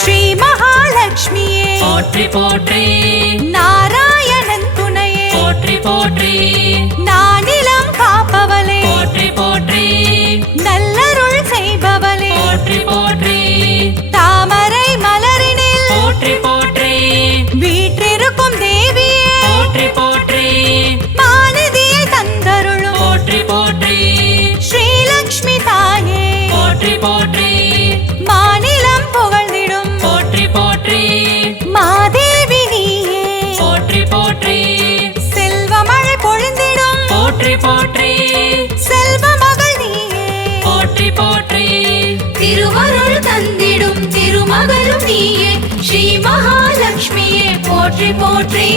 ஸ்ரீ மகாலட்சுமியே போற்றி போற்றி நாராயணன் துணையே போற்றி போற்றி நானிலம் காப்பவளே போற்றி போற்றி நல்லருள் செய்பவளே போற்றி போற்றி தாமரை மலரினில் போற்றி போற்றி வீற்றிருக்கும் தேவியே போற்றி போற்றி மாநிதியை தந்தருளும் போற்றி போற்றி ஸ்ரீலக்ஷ்மி தாயே போற்றி போற்றி மாநிலம் புகழ்ந்திடும் போற்றி போற்றி மாதேவி நீயே போற்றி போற்றி செல்வமழை பொழிந்திடும் போற்றி போற்றி செல்வ மகள் நீயே போற்றி போற்றி திருவருள் தந்திடும் திருமகளும் நீயே ஸ்ரீ மகாலட்சுமியே போற்றி போற்றி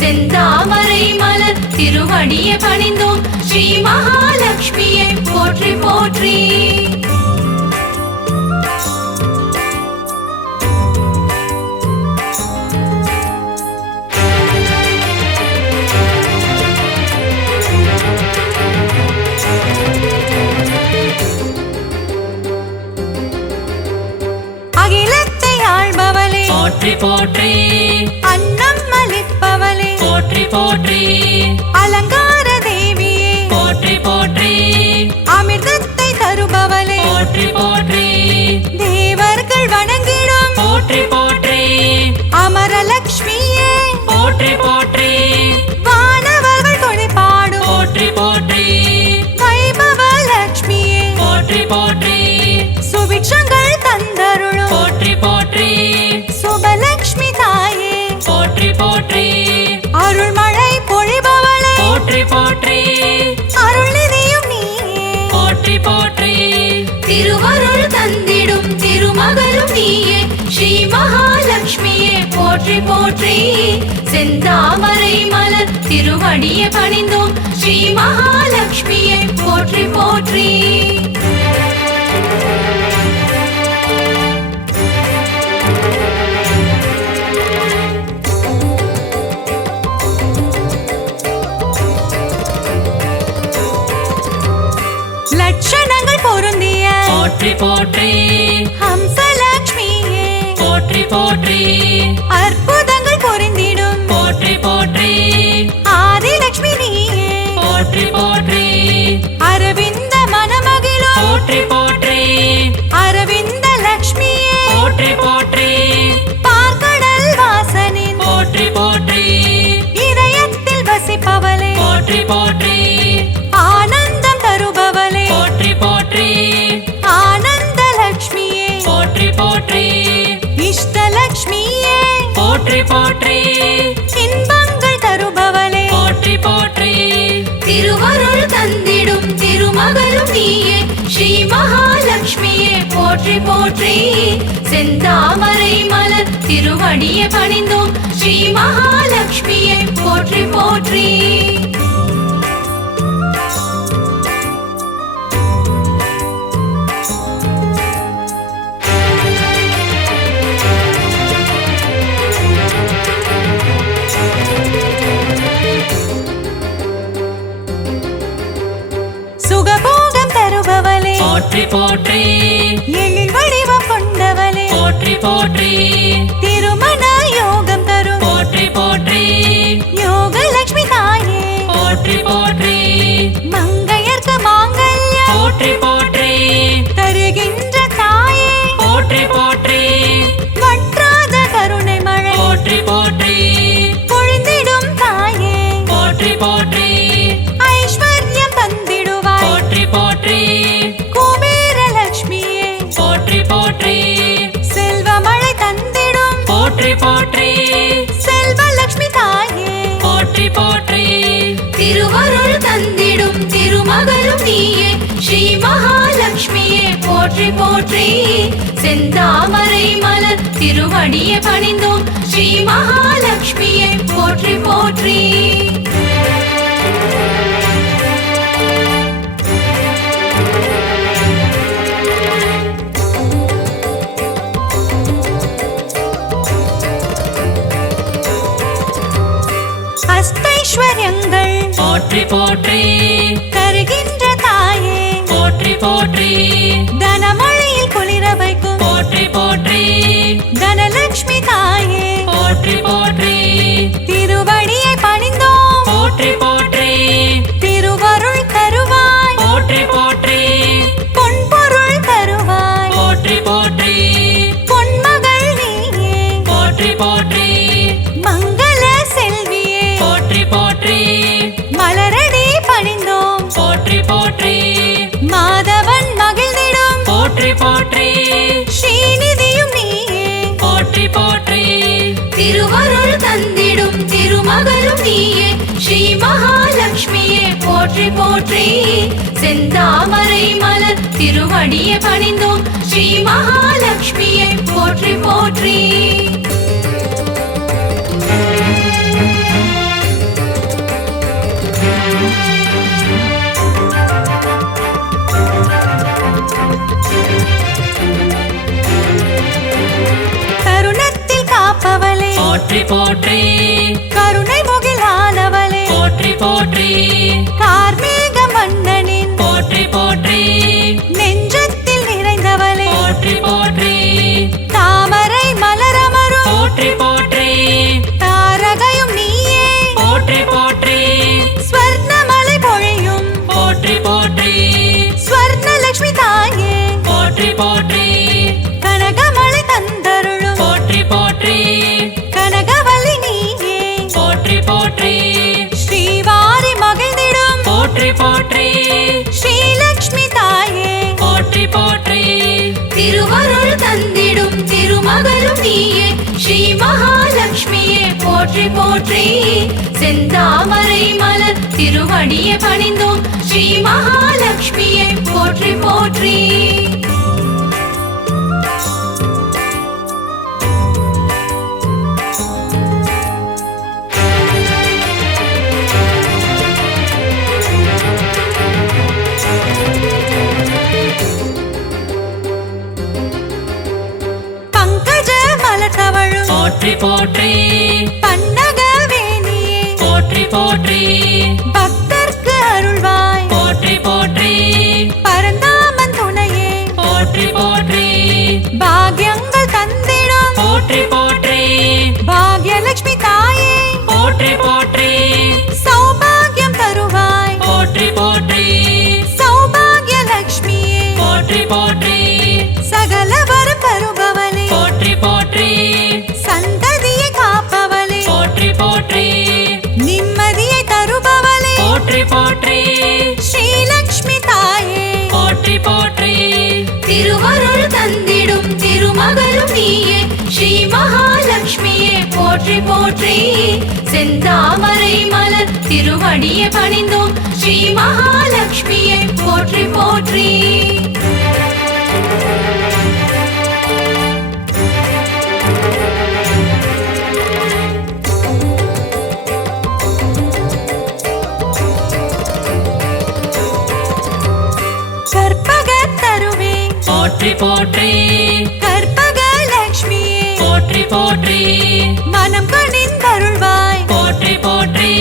செந்தாமரை மலர் திருவடியை பணிந்தோம் ஸ்ரீ மகாலட்சுமியே போற்றி போற்றி அகிலத்தை ஆள்பவளே போற்றி போற்றி அன்னம் அளிப்பவளே போற்றி போற்றி அலங்கார தேவியே போற்றி போற்றி அமிர்தத்தை தருபவளே போற்றி போற்றி தேவர்கள் வணங்கிடும் போற்றி போற்றி அமரலட்சுமியே போற்றி போற்றி வானவர்கள் துணை பாடும் போற்றி போற்றி வைபவ லட்சுமியே போற்றி போற்றி சுபிட்சங்கள் தந்தருளும் போற்றி போற்றி சுபலட்சுமி தாயே போற்றி போற்றி அருள்மழை பொழிபவளே போற்றி போற்றி அருள்நிதியும் நீயே போற்றி போற்றி திருவருள் தந்திடும் திருமகளும் நீயே ஸ்ரீ மகாலட்சுமியே போற்றி போற்றி செந்தாமரை மலர் திருவடியை பணிந்தோம் ஸ்ரீ மகாலட்சுமியே போற்றி போற்றி லட்சணங்கள் பொருந்திய போற்றி போற்றி ஹம்சலட்சுமியே போற்றி போற்றி அற்புதங்கள் பொருந்திடும் போற்றி போற்றி ஆதிலட்சுமி நீயே போற்றி போற்றி அரவிந்த மனமகிழும் போற்றி போற்றி அரவிந்த லட்சுமியே போற்றி போற்றி பார்க்கடல் வாசனின் போற்றி போற்றி இதயத்தில் வசிப்பவளே போற்றி போற்றி ஆனந்தம் தருபவளே போற்றி போற்றி ஆனந்த லட்சுமியே போற்றி போற்றி இஷ்டலட்சுமியே போற்றி போற்றி இன்பங்கள் தருபவளே போற்றி போற்றி திருவருள் தந்திடும் திருமகளும் நீயே ஸ்ரீ மகாலட்சுமியே போற்றி போற்றி செந்தாமரை மலர் திருவடியை பணிந்தோம் ஸ்ரீ மகாலட்சுமியே போற்றி போற்றி சுகபோகம் தருபவளே போற்றி போற்றி எழில் வடிவம் கொண்டவளே போற்றி போற்றி திருமண யோகம் தரும் போற்றி போற்றி யோகலட்சுமி தாயே போற்றி போற்றி மங்கையர்க்கு மாங்கல்யம் போற்றி போற்றி தருகின்ற தாயே போற்றி போற்றி வற்றாத கருணை மழை போற்றி போற்றி பொழிந்திடும் தாயே போற்றி போற்றி ஐஸ்வர்யம் தந்திடுவாய் போற்றி போற்றி குபேர லட்சுமியே போற்றி போற்றி செல்வமழை தந்திடும் போற்றி போற்றி செல்வலட்சுமி தாயே போற்றி போற்றி திருவருள் தந்திடும் திருமகளும் நீயே ஸ்ரீ மகாலட்சுமியே போற்றி போற்றி செந்தாமரை மலர் திருவடியை பணிந்தோம் ஸ்ரீ மகாலட்சுமியே போற்றி போற்றி அஷ்டைஸ்வர்யங்கள் போற்றி போற்றி தருகின்ற தாயே போற்றி போற்றி தனமழையில் குளிர வைக்கும் போற்றி போற்றி தனலட்சுமி தாயே போற்றி போற்றி திருவடியை பணிந்தோம் போற்றி போற்றி திருவருள் தருவாய் போற்றி போற்றி பொன்பொருள் தருவாய் போற்றி போற்றி பொன்மகள் நீயே போற்றி போற்றி மங்கள செல்வியே போற்றி போற்றி மலரடி பணிந்தோம் போற்றி போற்றி மாதவன் மகிழ்ந்திடும் போற்றி போற்றி ஸ்ரீநிதியும் நீயே போற்றி போற்றி திருவருள் தந்திடும் திருமகளும் நீயே ஸ்ரீ மகாலட்சுமியே போற்றி போற்றி செந்தாமரை மலர் திருவடியை பணிந்தோம் ஸ்ரீ மகாலட்சுமியே போற்றி போற்றி கருணத்தில் காப்பவளே போற்றி போற்றி கருணை முகிலானவளே போற்றி போற்றி கார்மேக மன்னனின் போற்றி போற்றி நெஞ்சத்தில் நிறைந்தவளே போற்றி போற்றி தாமரை மலரமரும் போற்றி போற்றி தாரகையும் நீயே போற்றி போற்றி ஸ்வர்ணமலை பொழியும் போற்றி போற்றி ஸ்வர்ணலட்சுமி தாயே போற்றி போற்றி கனகமலை தந்தருளும் போற்றி போற்றி கனகவல்லி நீயே போற்றி போற்றி ஸ்ரீவாரி மகிழ்ந்திடும் போற்றி போற்றி ஸ்ரீலக்ஷ்மி தாயே போற்றி போற்றி திருவருள் தந்திடும் திருமகளும் நீயே ஸ்ரீ மகாலட்சுமியே போற்றி போற்றி செந்தாமரை மலர் திருவடியை பணிந்தோம் ஸ்ரீ மகாலட்சுமியே போற்றி போற்றி பங்கஜ மலர் தவழும் போற்றி போற்றி பன்னகவேணியே போற்றி போற்றி பக்தர்க்கு அருள்வாய் போற்றி போற்றி பரந்தாமன் துணையே போற்றி போற்றி பாக்யங்கள் தந்திடும் போற்றி போற்றி பாக்யலட்சுமி தாயே போற்றி போற்றி சௌபாகியம் தருவாய் போற்றி போற்றி சௌபாகியலட்சுமியே போற்றி போற்றி சகல வரம் தருபவளே போற்றி போற்றி சந்ததியை காப்பவளே போற்றி போற்றி நிம்மதியை தருபவளே போற்றி போற்றி ஸ்ரீலக்ஷ்மி தாயே போற்றி போற்றி திருவருள் தந்திடும் திருமகளும் நீயே ஸ்ரீ மகாலட்சுமியே போற்றி போற்றி செந்தாமரை மலர் திருவடியை பணிந்தோம் ஸ்ரீ மகாலட்சுமியே போற்றி போற்றி கற்பகத் தருவே போற்றி போற்றி கற்பகலட்சுமியே போற்றி போற்றி மனம் கனிந்தருள்வாய் போற்றி போற்றி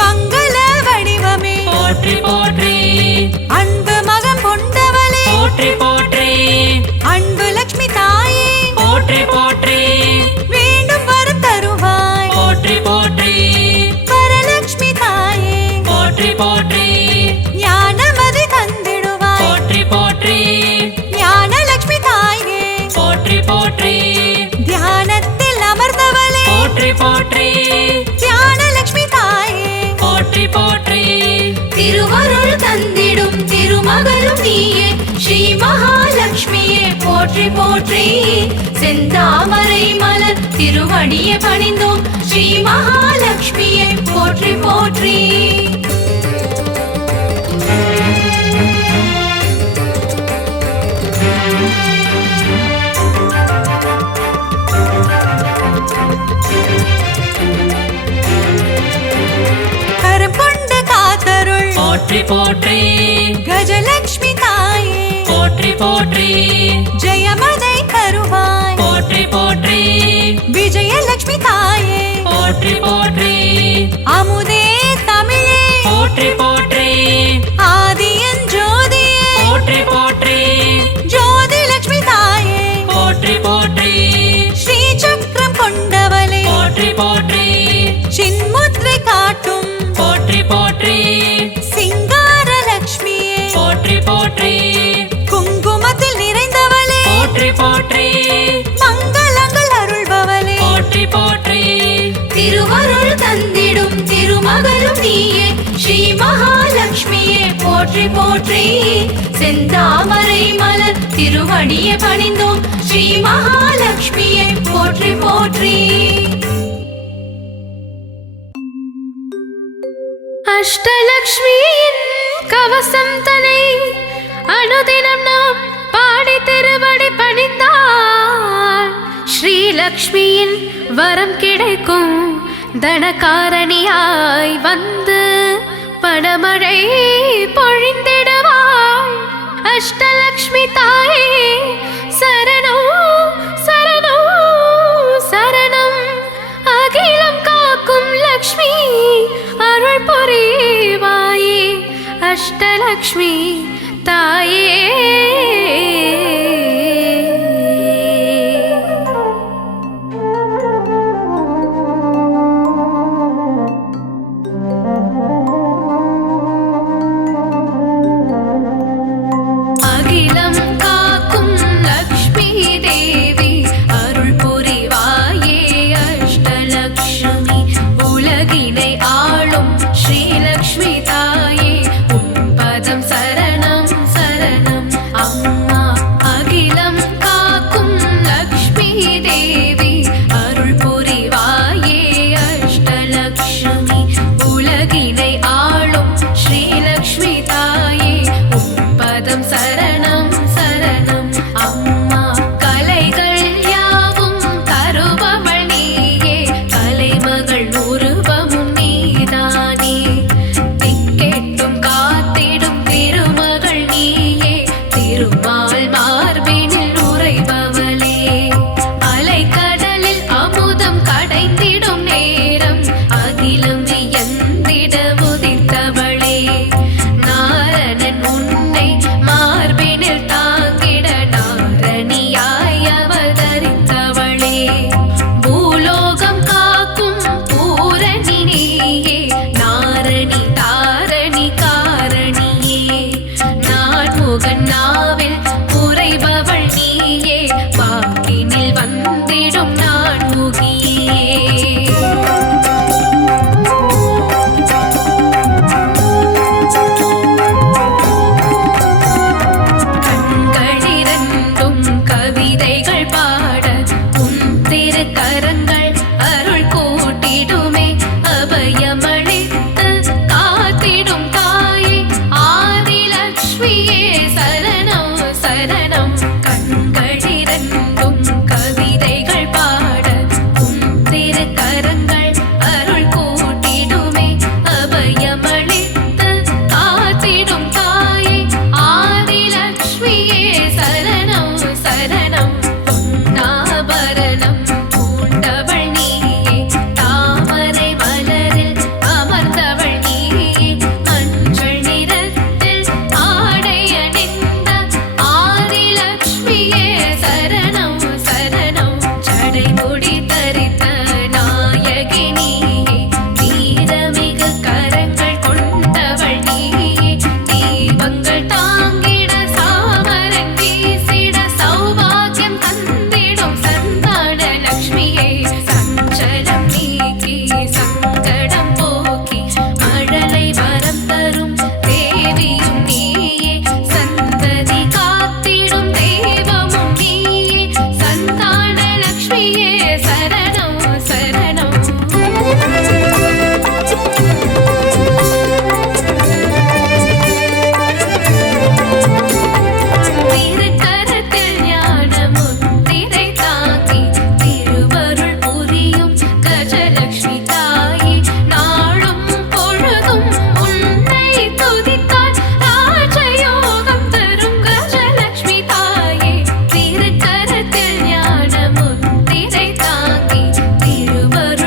மங்கள வடிவமே போற்றி போற்றி அன்பு மகம் கொண்டவளே போற்றி போற்றி அன்பு லட்சுமி தாயே போற்றி போற்றி வேண்டும் வரம் தருவாய் போற்றி போற்றி வரலட்சுமி தாயே போற்றி போற்றி ஞானமதி தந்திடுவாய் போற்றி போற்றி ஞானலட்சுமி தாயே போற்றி போற்றி தியானத்தில் அமர்ந்தவளே போற்றி போற்றி தியானலட்சுமி தாயே போற்றி போற்றி திருவருள் தந்திடும் திருமகளும் நீயே ஸ்ரீ மகாலட்சுமியே போற்றி போற்றி செந்தாமரை மலர் திருவடியை பணிந்தோம் ஸ்ரீ மகாலட்சுமியே போற்றி போற்றி கரம் கொண்டு காத்தருள் போற்றி போற்றி கஜலட்சுமி தாயே போற்றி போற்றி ஜெயமதை தருவாய் போற்றி போற்றி விஜயலட்சுமி தாயே போற்றி போற்றி அமுதே தமிழே போற்றி போற்றி ஆதியன் ஜோதியே போற்றி போற்றி ஜோதி லட்சுமி தாயே போற்றி கொண்டவளே போற்றி போற்றி சின்முத்ரை காட்டும் போற்றி போற்றி சிங்கார லக்ஷ்மியே போற்றி போற்றி குங்குமத்தில் நிறைந்தவளே போற்றி போற்றி மங்களங்கள் அருள்பவளே போற்றி போற்றி திருவருள் தந்திடும் திருமகளும் நீயே ஸ்ரீ மகாலட்சுமியே போற்றி போற்றி செந்தாமரை மலர் திருவடியை பணிந்தோம் ஸ்ரீ மகாலட்சுமியே போற்றி போற்றி அஷ்டலக்ஷ்மியின் கவசம் தனை அனுதினம் நாம் பாடி திருவடி பணிந்தால் ஸ்ரீலக்ஷ்மியின் வரம் கிடைக்கும் தனகாரணியாய் வந்து பணமழை பொழிந்திடுவாள் அஷ்டலக்ஷ்மி தாயே சரணம் சரணம் சரணம் அகிலம் காக்கும் லக்ஷ்மி அருள் புரிவாயே அஷ்டலக்ஷ்மி தாயே திருவருள்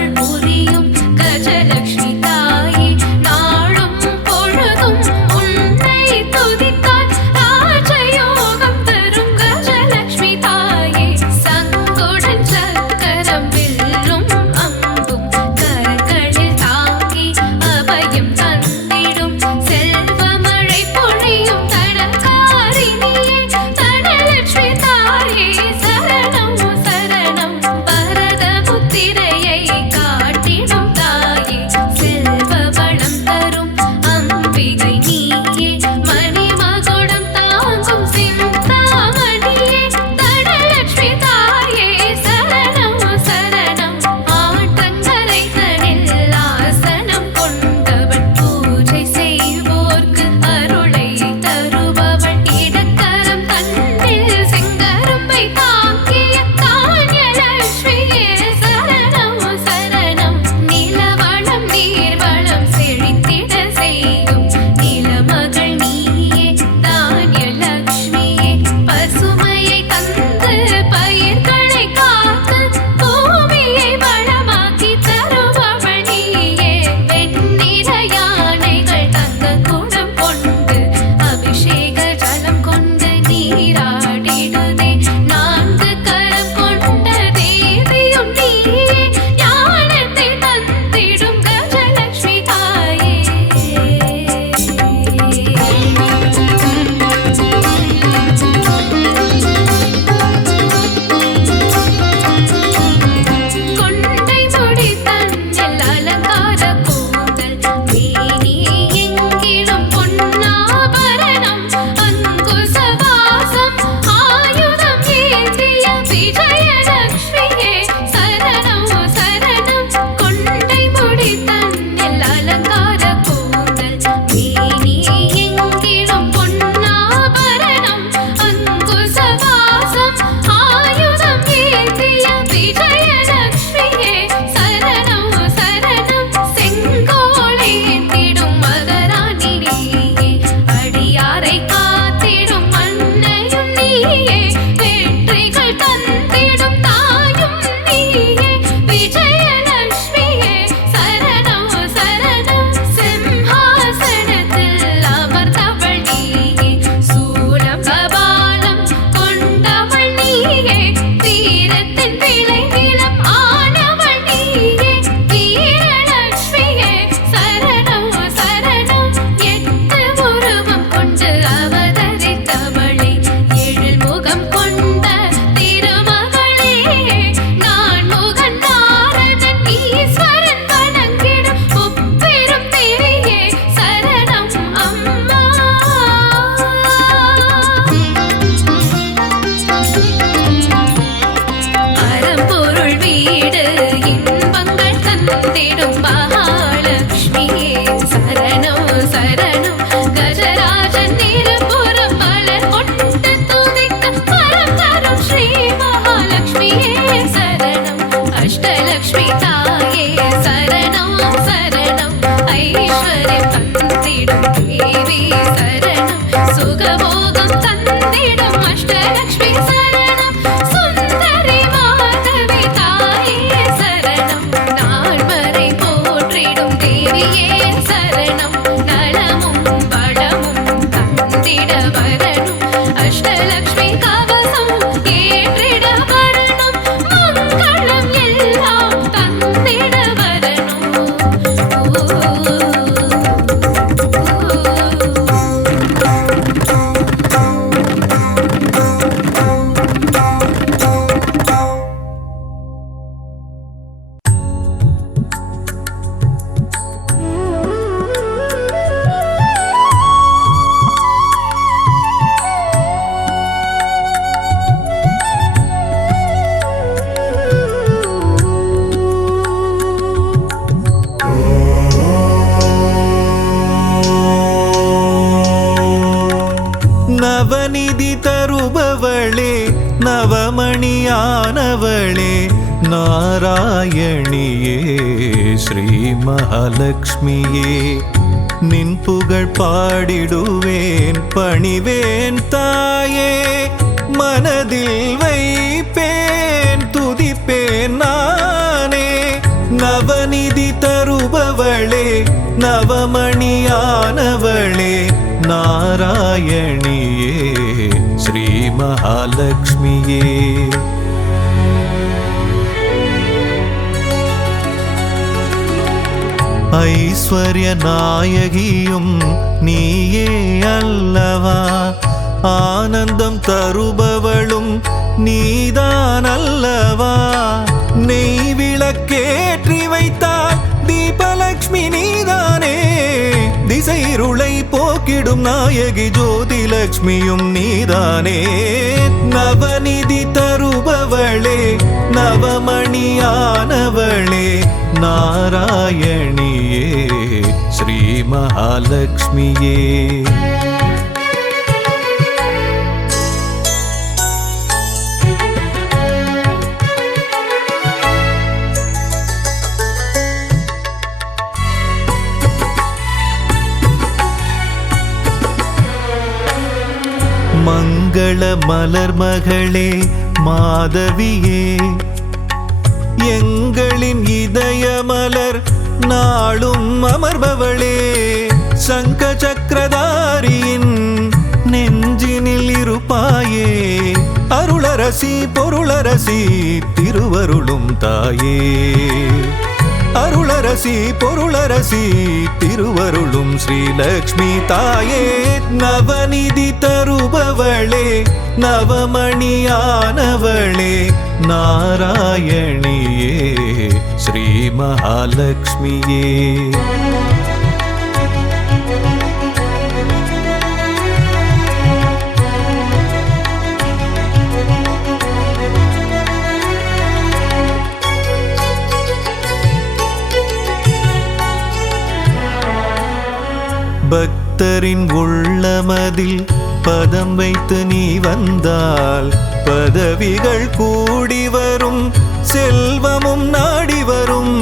நாராயணியே ஸ்ரீ மகாலட்சுமியே நின் புகழ் பாடிடுவேன் பணிவேன் தாயே மனதில் வைப்பேன் துதிப்பேன் நானே நவநிதி தருபவளே நவமணியானவளே நாராயணியே ஸ்ரீ மகாலட்சுமியே ஐஸ்வர்ய நாயகியும் நீயே அல்லவா ஆனந்தம் தருபவளும் நீதான் அல்லவா நெய் விளக்கேற்றி வைத்தால் தீபலக்ஷ்மி நீதானே திசைருளை போக்கிடும் நாயகி ஜோதிலக்ஷ்மியும் நீதானே நவநிதி தருபவளே நவமணியானவளே நாராயணியே ஸ்ரீ மகாலட்சுமியே மங்கள மலர் மகளே மாதவியே எங்களின் இதய மலர் நாளும் அமர்பவளே சங்க சக்கரதாரியின் நெஞ்சினில் இருப்பாயே அருளரசி பொருளரசி திருவருளும் தாயே அருளரசி பொருளரசி திருவருளும் ஸ்ரீலக்ஷ்மி தாயே நவநிதி தருபவளே நவமணியானவளே நாராயணியே ஸ்ரீ மகாலட்சுமியே பக்தரின் உள்ளமதில் பதம் வைத்து நீ வந்தால் பதவிகள் கூடி வரும் செல்வமும் நாடி வரும்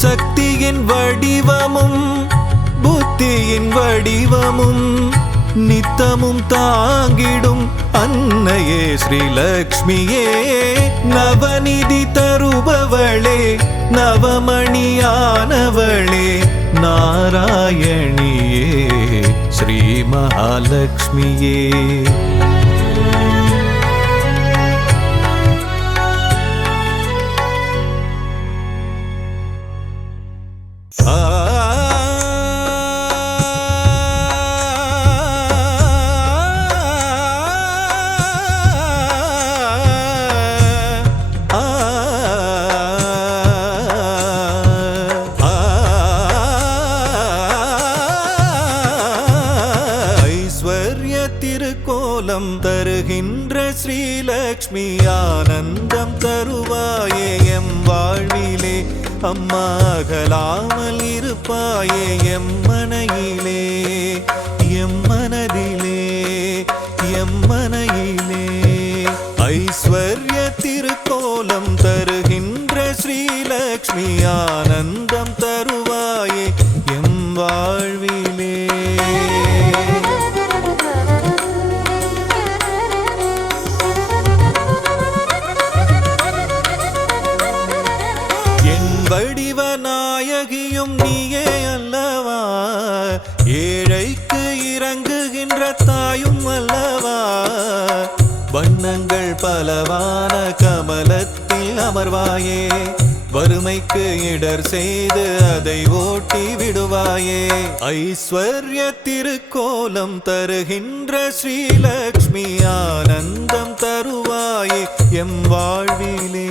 சக்தியின் வடிவமும் புத்தியின் வடிவமும் நித்தமும் தாங்கிடும் அன்னையே ஸ்ரீலக்ஷ்மியே நவநிதி தருபவளே நவமணியானவளே நாராயணியே ஸ்ரீ மகாலட்சுமியே திருக்கோலம் தருகின்ற ஸ்ரீலக்ஷ்மி ஆனந்தம் தருவாயே எம் வாழ்விலே அம்மா அகலாமல் இருப்பாயே எம் மனையிலே எம் மனதிலே எம் மனையிலே ஐஸ்வர்ய திருக்கோலம் தருகின்ற ஸ்ரீலக்ஷ்மி ஆனந்தம் தருவாயே எம் வாழ்விலே வடிவ நாயகியும் நீயே அல்லவா ஏழைக்கு இறங்குகின்ற தாயும் அல்லவா வண்ணங்கள் பலவான கமலத்தில் அமர்வாயே வறுமைக்கு இடர் செய்து அதை ஓட்டி விடுவாயே ஐஸ்வர்ய திருக்கோலம் தருகின்ற ஸ்ரீலக்ஷ்மி ஆனந்தம் தருவாயே எம் வாழ்விலே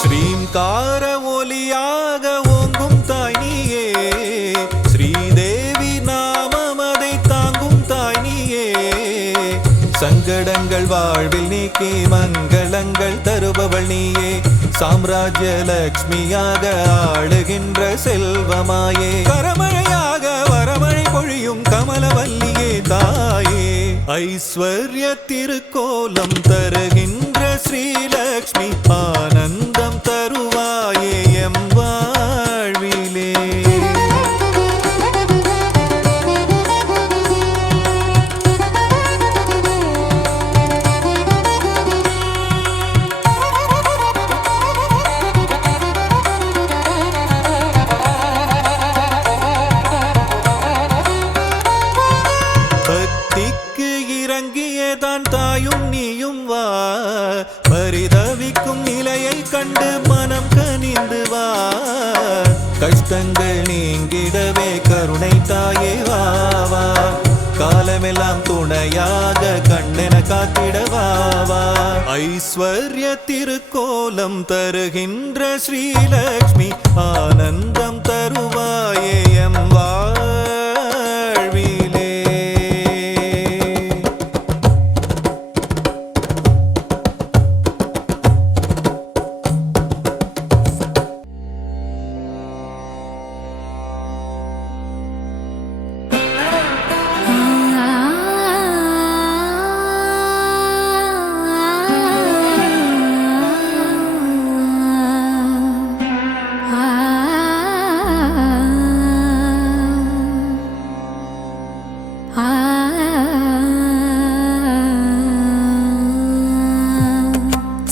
ஸ்ரீங்கார ஒலியாக ஓங்கும் தாய் நீயே ஸ்ரீதேவி நாமம் அதை தாங்கும் தாய் நீயே வாழ்வில் நீக்கி மங்களங்கள் தருபவள் நீயே சாம்ராஜ்ய லக்ஷ்மியாக ஆளுகின்ற செல்வமாயே கரமழையாக வரமழை பொழியும் கமலவல்லியே தாயே ஐஸ்வர்ய திருக்கோலம் தருகின்ற ஸ்ரீலக்ஷ்மி ஆனந்தம் தருவாயே எம் வாழ்விலே பக்திக்கு இறங்கியதான் தாயும் நீயும் வா பரிதவிக்கும் நிலையை கண்டு மனம் கனிந்து வா கஷ்டங்கள் நீங்கிடவே கருணை தாயே வா வா காலமெல்லாம் துணையாக கண்ணென காத்திடவா வா ஐஸ்வர்ய திருக்கோலம் தருகின்ற ஸ்ரீலக்ஷ்மி ஆனந்தம் தருவாயே எம் வாழ்விலே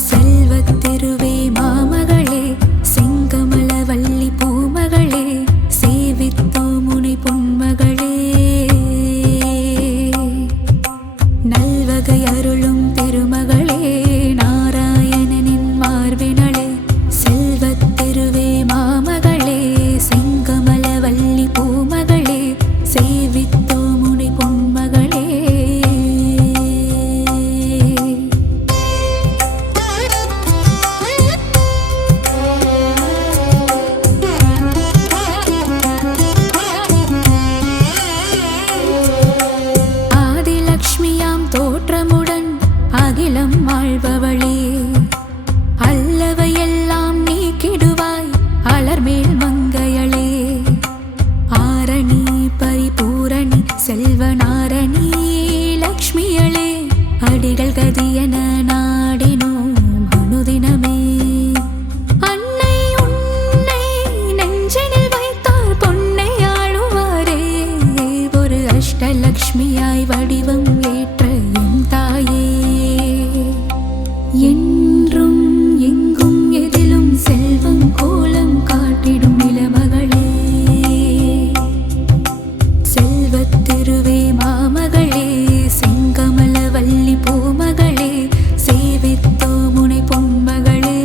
செல்வத்திருவே மாமகளே செங்கமலவல்லி பூமகளே சேவித்தோ முனை பொன்மகளே நல்வகை அருளும் திருமகளே நாராயணனின் மார்பினளே செல்வத்திருவே மாமகளே செங்கமலவல்லி பூமகளே சேவித்தோ முனை பொன்மகளே ஆதிலக்ஷ்மியாம் தோற்றமுடன் அகிலம் வாழ்பவளே அல்லவையெல்லாம் நீக்கிடுவாய் அலர்மேல் மங்கையளே ஆரணி பரிபூரணி செல்வநாரணி லக்ஷ்மியளே அடிகள் கதியன நாடினோம் அனுதினமே அன்னை உன்னை நெஞ்சினில் வைத்தால் பொன்னை ஆளுவாரே ஒரு அஷ்டலக்ஷ்மியாய் வடிவம் ஏற்ற என் தாயே என்றும் எங்கும் எதிலும் செல்வம் கோலம் காட்டிடும் நிலமகளே செல்வத்திருவே மாமகளே செங்கமலவல்லி பூமகளே சேவித்தோ முனை பொன்மகளே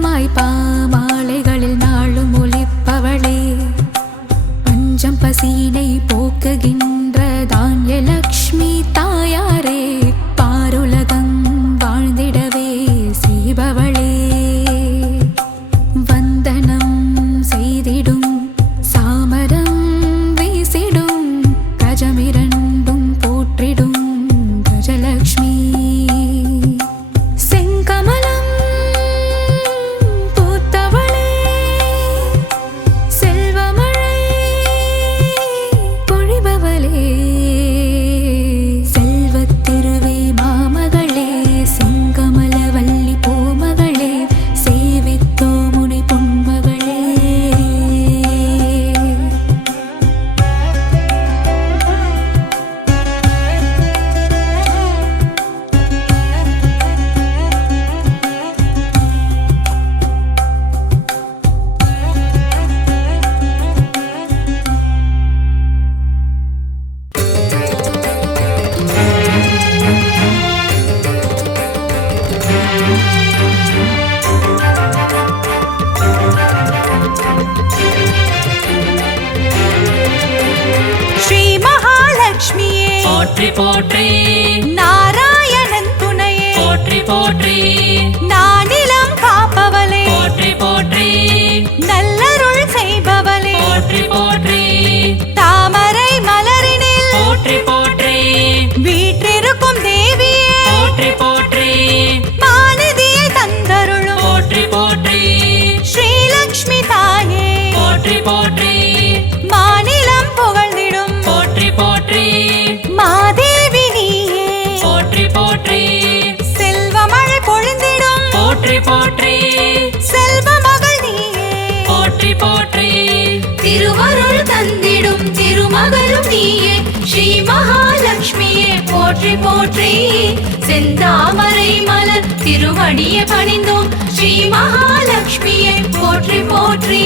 மங்களமாய் பாமாலைகளில் நாளும் ஒலிப்பவளே, பஞ்சம் பசீனை போக்குகின்ற தான்யலக்ஷ்மி தாயாரே, பாருலகம் வாழ்ந்திடவே செய்பவளே, வந்தனம் செய்திடும் சாமரம் வீசிடும் கஜமிரண்டும் போற்றிடும் கஜலக்ஷ்மி, செங்கமலம் பூத்தவளே, செல்வமழை பொழிபவளே, செல்வத்திருவே மாமகளே, செங்கமலவல்லி பூமகளே, சேவித்தோ முனை பொன்மகளே. ஸ்ரீ மகாலட்சுமியே போற்றி போற்றி நாராயணன் துணையே போற்றி போற்றி நானிலம் காப்பவளே போற்றி போற்றி நல்லருள் செய்பவளே போற்றி போற்றி தாமரை மலரினில் போற்றி போற்றி வீற்றிருக்கும் தேவியே போற்றி போற்றி மாநிதியை தந்தருளும் போற்றி போற்றி ஸ்ரீலக்ஷ்மி தாயே போற்றி போற்றி மாநிலம் புகழ்ந்திடும் போற்றி போற்றி மாதேவி நீயே போற்றி போற்றி செல்வமழை பொழிந்திடும் போற்றி போற்றி செல்வ மகள் நீயே போற்றி போற்றி திருவருள் தந்திடும் திருமகளும் நீயே ஸ்ரீ மகாலட்சுமியே போற்றி போற்றி செந்தாமரை மலர் திருவடியை பணிந்தோம் ஸ்ரீ மகாலட்சுமியே போற்றி போற்றி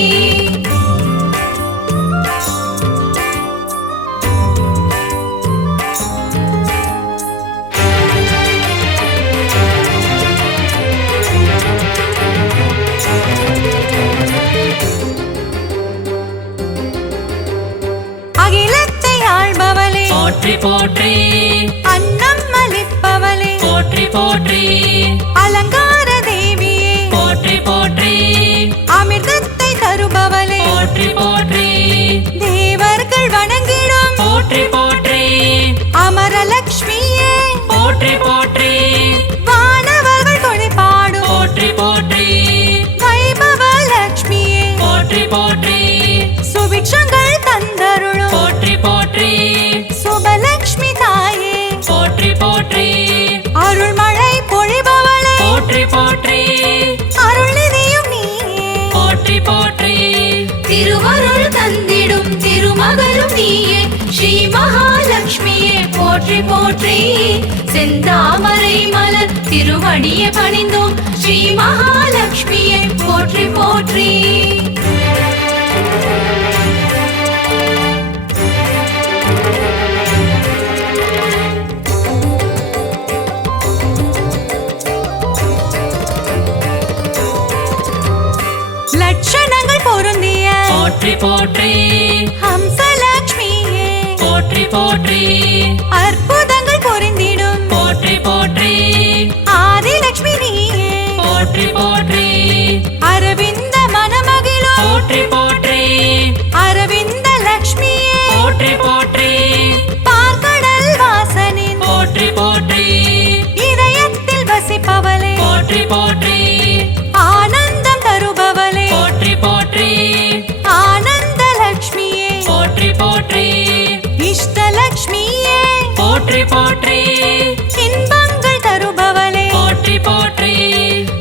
அகிலத்தை ஆள்பவளே போற்றி போற்றி அன்னம் அளிப்பவளே போற்றி போற்றி அலங்கார தேவியே போற்றி போற்றி அமிர்தத்தை தருபவளே போற்றி போற்றி தேவர்கள் வணங்கிடும் போற்றி போற்றி அமரலட்சுமியே போற்றி போற்றி வானவர்கள் தொழிற்பாடும் போற்றி போற்றி வைபவ லட்சுமியே போற்றி போற்றி சுபிக்ஷங்கள் தந்தருளும் போற்றி போற்றி சுபலட்சுமி தாயே போற்றி போற்றி அருள்மழை பொழிபவளே போற்றி போற்றி அருள்நிதியும் நீயே போற்றி போற்றி திருவருள் தந்திடும் திருமகளும் நீயே ஸ்ரீ மகாலட்சுமியே போற்றி போற்றி செந்தாமரை மலர் திருவடியை பணிந்தோம் ஸ்ரீ மகாலட்சுமியே போற்றி போற்றி லட்சணங்கள் பொருந்திய போற்றி போற்றி ஹம்சலட்சுமியே போற்றி போற்றி அற்புதங்கள் புரிந்திடும் போற்றி போற்றி ஆதிலட்சுமி நீயே போற்றி போற்றி அரவிந்த மனமகிழும் போற்றி போற்றி அரவிந்த லட்சுமியே போற்றி போற்றி பார்க்கடல் வாசனின் போற்றி போற்றி இதயத்தில் வசிப்பவளே போற்றி போற்றி ஆனந்தம் தருபவளே போற்றி போற்றி ஆனந்த லட்சுமியே போற்றி போற்றி இஷ்டலட்சுமியே போற்றி போற்றி இன்பங்கள் தருபவளே போற்றி போற்றி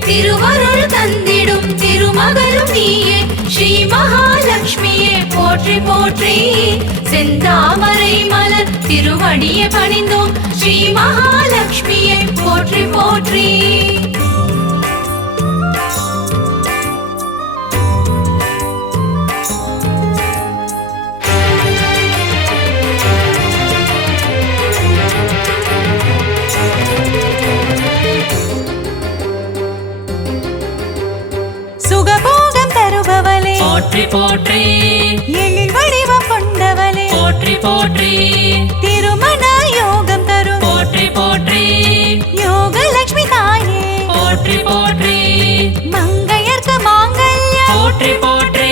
திருவருள் தந்திடும் திருமகளும் நீயே ஸ்ரீ மகாலட்சுமியே போற்றி போற்றி செந்தாமரை மலர் திருவடியை பணிந்தோம் ஸ்ரீ மகாலட்சுமியே போற்றி போற்றி போற்றி போற்றி எழில் வடிவம் கொண்டவளே போற்றி போற்றி திருமண யோகம் தரும் போற்றி போற்றி யோக லட்சுமி தாயே போற்றி போற்றி மங்கையர்க்கு மாங்கல்யம் போற்றி போற்றி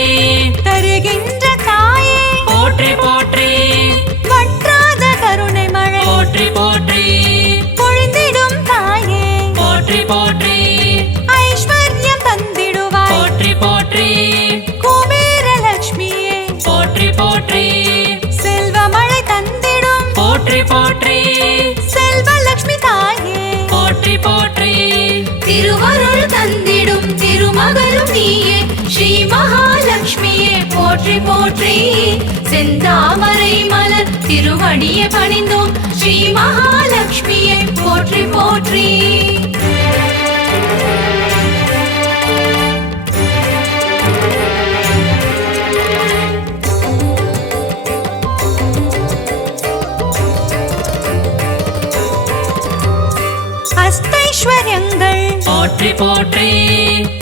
தருகின்ற தாயே போற்றி போற்றி வற்றாத கருணை மழை போற்றி போற்றி பொழிந்திடும் தாயே போற்றி போற்றி ஐஸ்வர்யம் தந்திடுவாய் போற்றி போற்றி குபேர லட்சுமியே போற்றி போற்றி செல்வ மழை தந்திடும் போற்றி போற்றி செல்வ லட்சுமி தாயே போற்றி போற்றி திருவருள் தந்திடும் திருமகளும் நீயே ஸ்ரீ மகாலட்சுமியே போற்றி போற்றி செந்தாமரை மலர் திருவடியை பணிந்தோம் ஸ்ரீ மகாலட்சுமியே போற்றி போற்றி அஷ்டைஸ்வர்யங்கள் போற்றி போற்றி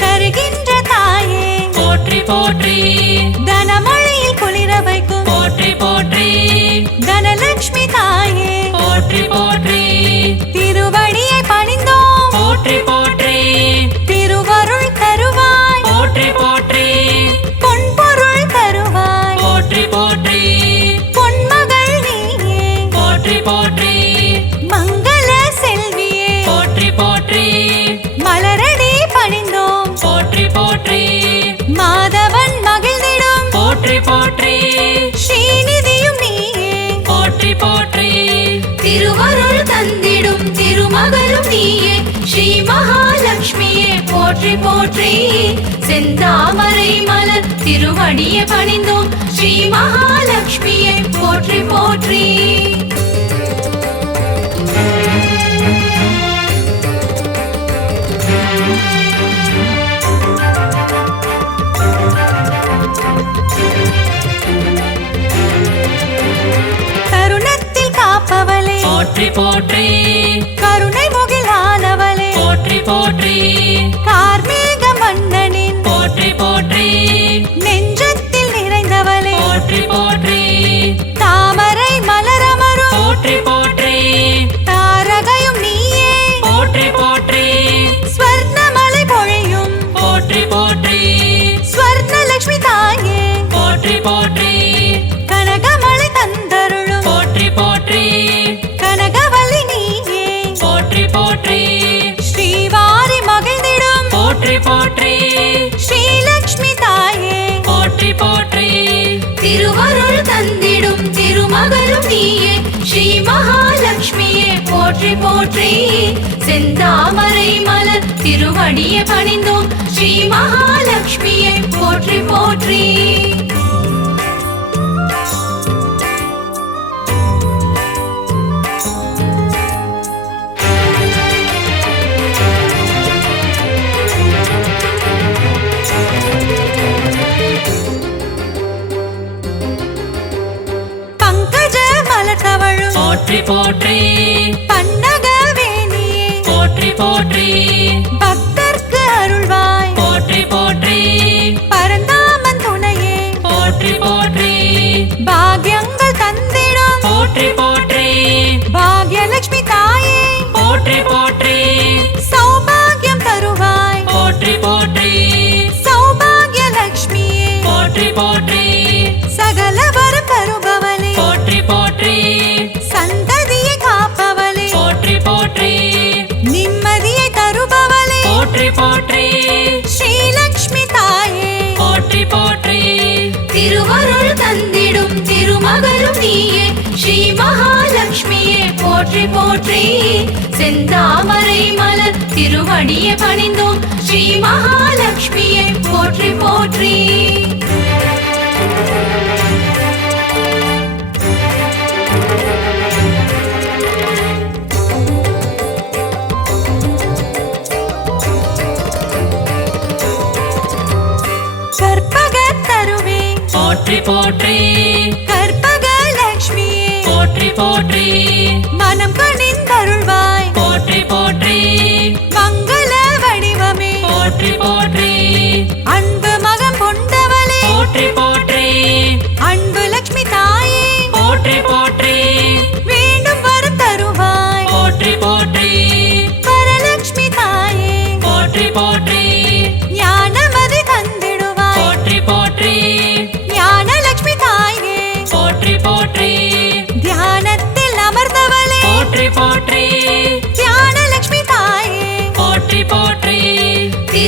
தருகின்ற தாயே போற்றி போற்றி தனமழையில் குளிர வைக்கும் போற்றி போற்றி தனலட்சுமி தாயே போற்றி போற்றி திருவடியை பணிந்தோம் போற்றி போற்றி திருவருள் தருவாய் போற்றி போற்றி பொன்பொருள் தருவாய் போற்றி போற்றி பொன்மகள் நீயே போற்றி போற்றி மங்கள செல்வியே போற்றி போற்றி மலரடி பணிந்தோம் போற்றி போற்றி மாதவன் மகிழ்ந்திடும் போற்றி போற்றி ஸ்ரீநிதியும் நீயே போற்றி போற்றி திருவருள் தந்திடும் திருமகளும் நீயே ஸ்ரீ மகாலட்சுமியே போற்றி போற்றி செந்தாமரை மலர் திருவடியை பணிந்தோம் ஸ்ரீ மகாலட்சுமியே போற்றி போற்றி தருணத்தில் காப்பவளே போற்றி போற்றி கருணை முகிலானவளே போற்றி போற்றி கார்மேக மன்னனின் போற்றி போற்றி நெஞ்சத்தில் நிறைந்தவளே போற்றி போற்றி தாமரை மலரமரும் போற்றி போற்றி தாரகையும் நீயே போற்றி போற்றி ஸ்வர்ணமலை பொழியும் போற்றி போற்றி ஸ்வர்ணலட்சுமி தாயே போற்றி போற்றி கனகமலை தந்தருளும் போற்றி போற்றி கனகவல்லி நீயே போற்றி போற்றி ஸ்ரீவாரி மகிழ்ந்திடும் போற்றி போற்றி ஸ்ரீலக்ஷ்மி தாயே போற்றி போற்றி திருவருள் தந்திடும் திருமகளும் நீயே ஸ்ரீ மகாலட்சுமியே போற்றி போற்றி செந்தாமரை மலர் திருவடியை பணிந்தோம் ஸ்ரீ மகாலட்சுமியே போற்றி போற்றி பங்கஜ மலர் தவழும் போற்றி போற்றி பன்னகவேணியே போற்றி போற்றி பக்தர்க்கு அருள்வாய் போற்றி போற்றி பரந்தாமன் துணையே போற்றி போற்றி பாக்யங்கள் தந்திடும் போற்றி போற்றி பாக்யலட்சுமி தாயே போற்றி போற்றி சௌபாகியம் தருவாய் போற்றி போற்றி சௌபாகியலட்சுமியே போற்றி போற்றி சகல வரம் தருபவளே போற்றி போற்றி சந்ததியை காப்பவளே போற்றி போற்றி நிம்மதியை தருபவளே போற்றி போற்றி ஸ்ரீலக்ஷ்மி தாயே போற்றி போற்றி திருவருள் தந்திடும் திருமகளும் நீயே ஸ்ரீ மகாலட்சுமியே போற்றி போற்றி செந்தாமரை மலர் திருவடியை பணிந்தோம் ஸ்ரீ மகாலட்சுமியே போற்றி போற்றி கற்பகத் தருவே போற்றி போற்றி கற்பகலட்சுமியே போற்றி போற்றி மனம் கனிந்தருள்வாய் போற்றி போற்றி மங்கள வடிவமே போற்றி போற்றி அன்பு மகம் கொண்டவளே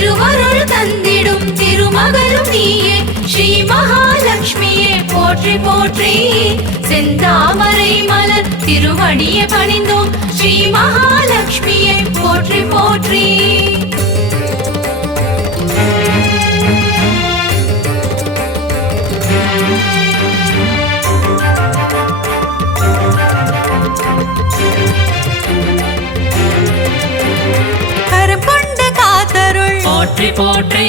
திருவருள் தந்திடும் திருமகளும் நீயே ஸ்ரீ மகாலட்சுமியே போற்றி போற்றி செந்தாமரை மலர் திருவடியை பணிந்தோம் ஸ்ரீ மகாலட்சுமியே போற்றி போற்றி கரம் கொண்டு காத்தருள் போற்றி போற்றி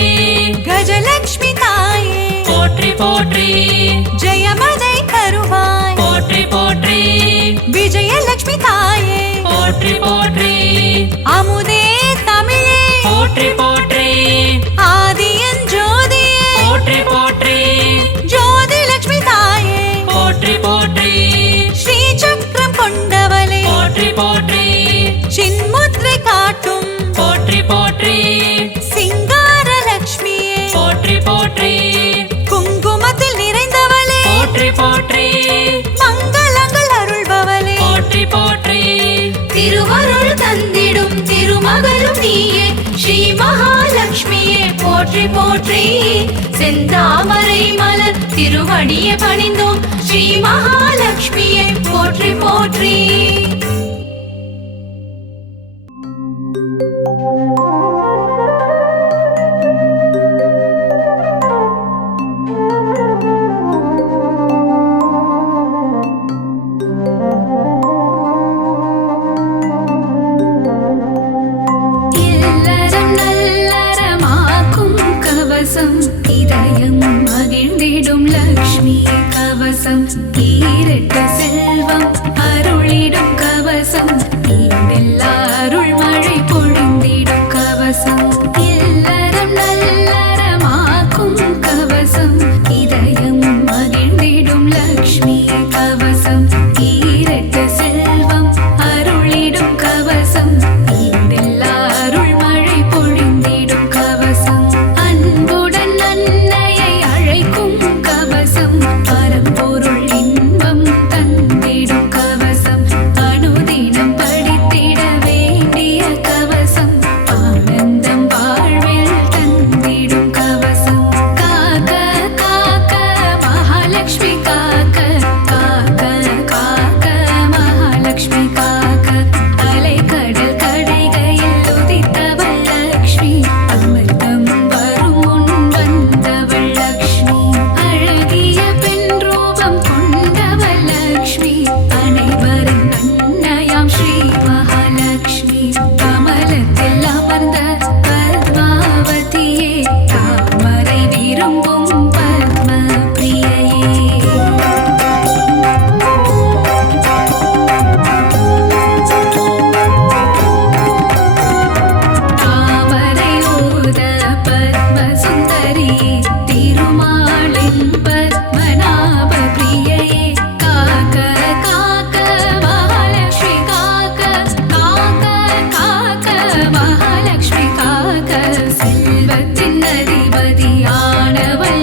கஜலட்சுமி தாயே போற்றி போற்றி ஜெயமதை தருவாய் போற்றி போற்றி விஜயலட்சுமி தாயே போற்றி போற்றி அமுதே தமிழே போற்றி போற்றி ஆதியன் ஜோதியே போற்றி போற்றி ஜோதி லட்சுமி தாயே போற்றி போற்றி ஸ்ரீ சக்கரம் கொண்டவளே போற்றி போற்றி சின்முத்ரை காட்டும் போற்றி போற்றி சிங்கார லட்சுமியே போற்றி போற்றி குங்குமத்தில் நிறைந்தவளே போற்றி போற்றி மங்களங்கள் அருள்பவளே போற்றி போற்றி திருவருள் தந்திடும் திருமகளும் நீயே ஸ்ரீ மகாலட்சுமியே போற்றி போற்றி செந்தாமரை மலர் திருவடியை பணிந்தோம் ஸ்ரீ மகாலட்சுமியே போற்றி போற்றி இல்லறம் நல்லறமாக்கும் கவசம் இதயம் மகிழ்ந்திடும் லக்ஷ்மி கவசம் ஈரட்டு செல்வம் அருளிடும் கவசம் ஈடெல்லா அருள் மழை பொழிந்திடும் கவசம் இல்லறம் நல்லறமாக்கும் கவசம் இதயம் மகிழ்ந்திடும் லக்ஷ்மி கவசம் ஈரட்டு செல்வம் அருளிடும் கவசம் ஈடெல்லா அருள் மழை பொழிந்திடும் கவசம் அன்புடன் அன்னையை அழைக்கும் கவசம் பரம்பொருள் இன்பம் தந்திடும் கவசம் அனுதினம் படித்திட வேண்டிய கவசம் ஆனந்தம் வாழ்வில் தந்திடும் கவசம் காக்க காக்க மகாலட்சுமி காக்க காக்க காக்க மகாலட்சுமி காக்க அலைக்கடல் கடைகையில் உதித்தவள் லக்ஷ்மி அமிர்தம் வரும் முன் வந்தவள் லக்ஷ்மி அழகிய பெண் ரூபம் கொண்டவள் லக்ஷ்மி அனைவரின் அன்னையாம் ஸ்ரீ மகாலட்சுமி கமலத்தில் அமர்ந்த பத்மாவதியே தாமரை விரும்பும் பத்ம பிரியையே தாமரை ஓத பத்ம சுந்தரி திருமாலின் பத்மநாப பிரியையே காக்க காக்க மகாலட்சுமி காக்க காக்க காக்க மகாலட்சுமி காக்க செல்வத்தின் அதிபதியானவள்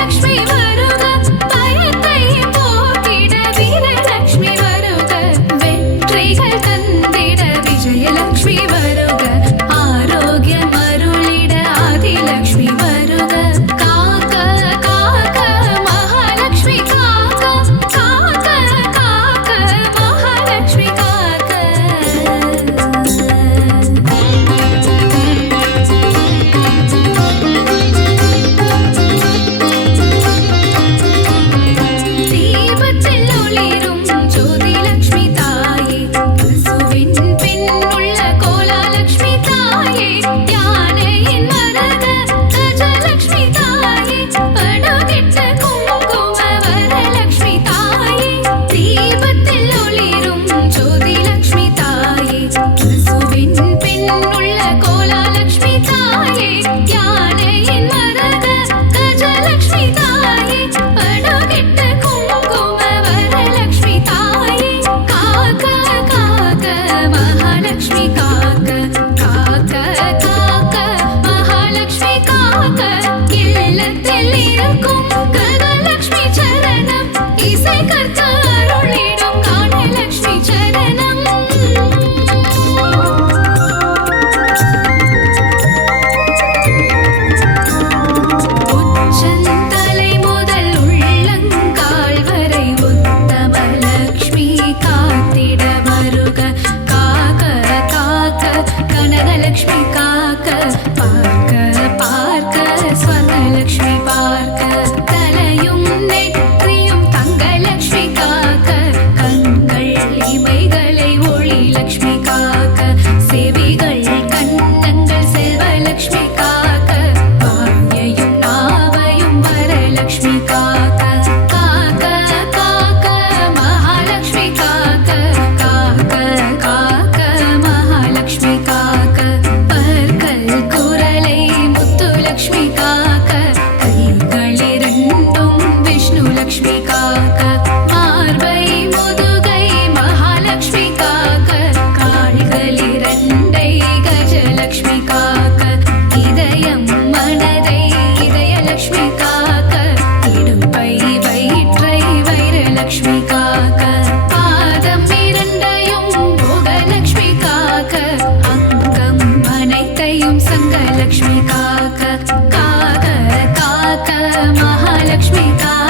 ஜெயலக்ஷ்மி வருக பயத்தை போக்கிட வீரலக்ஷ்மி வருக வெற்றிகள் தந்திட விஜயலக்ஷ்மி வருக ஆரோக்கியம் அருளிட ஆதிலக்ஷ்மி வருக காக்க காக்க மகாலக்ஷ்மி காக்க காக்க காக்க மகாலக்ஷ்மி காக்க தீபத்தில் ஒளிரும் ஜோதிலக்ஷ்மி தாயே பசுவின் பின்னுள்ள கோலாலக்ஷ்மி தாயே யானையின் மரக கஜலக்ஷ்மி தாயே படுகிட்ட குங்கும வரலக்ஷ்மி தாயே தீபத்தில் ஒளிரும் ஜோதிலக்ஷ்மி தாயே பசுவின் பின்னுள்ள கோலாலக்ஷ்மி தாயே யானையின் மரக கஜலக்ஷ்மி தாயே படுகிட்ட குங்கும வரலக்ஷ்மி தாயே காக்க காக்க மகாலக்ஷ்மி காக்க காக்க காக்க மகாலக்ஷ்மி காக்க இல்லத்தில் இருக்கும் கனலக்ஷ்மி சரணம் இசை கற்க அருளிடும் கானலக்ஷ்மி சரணம் உச்சந்தலை முதல் உள்ளங்கால் வரை உத்தமலக்ஷ்மி காத்திட வருக காக்க காக்க கனகலக்ஷ்மி காக்க பார்க்க பார்க்க ஸ்வர்ணலக்ஷ்மி பார்க்க தலையும் நெற்றியும் தங்கலக்ஷ்மி காக்க கண்கள் இமைகளை ஒளிலக்ஷ்மி காக்க செவிகள் கண்ணங்கள் செல்வலக்ஷ்மி காக்க வாயையும் நாவையும் வரலக்ஷ்மி காக்க காக்க காக்க மகாலக்ஷ்மி காக்க காக்க காக்க மகாலக்ஷ்மி காக்க பற்கள் குரலை முத்துலக்ஷ்மி காக்க கைகளிரண்டும் விஷ்ணுலக்ஷ்மி காக்க மார்பை முதுகை மகாலக்ஷ்மி காக்க கால்களிரண்டை கஜலக்ஷ்மி காக்க இதயம் மனதை இதயலக்ஷ்மி காக்க இடுப்பை வயிற்றை வைரலக்ஷ்மி காக்க பாதம் இரண்டையும் போகலக்ஷ்மி காக்க அங்கம் அனைத்தையும் சங்கலக்ஷ்மி காக்க காக்க காக்க மகாலக்ஷ்மி காக்க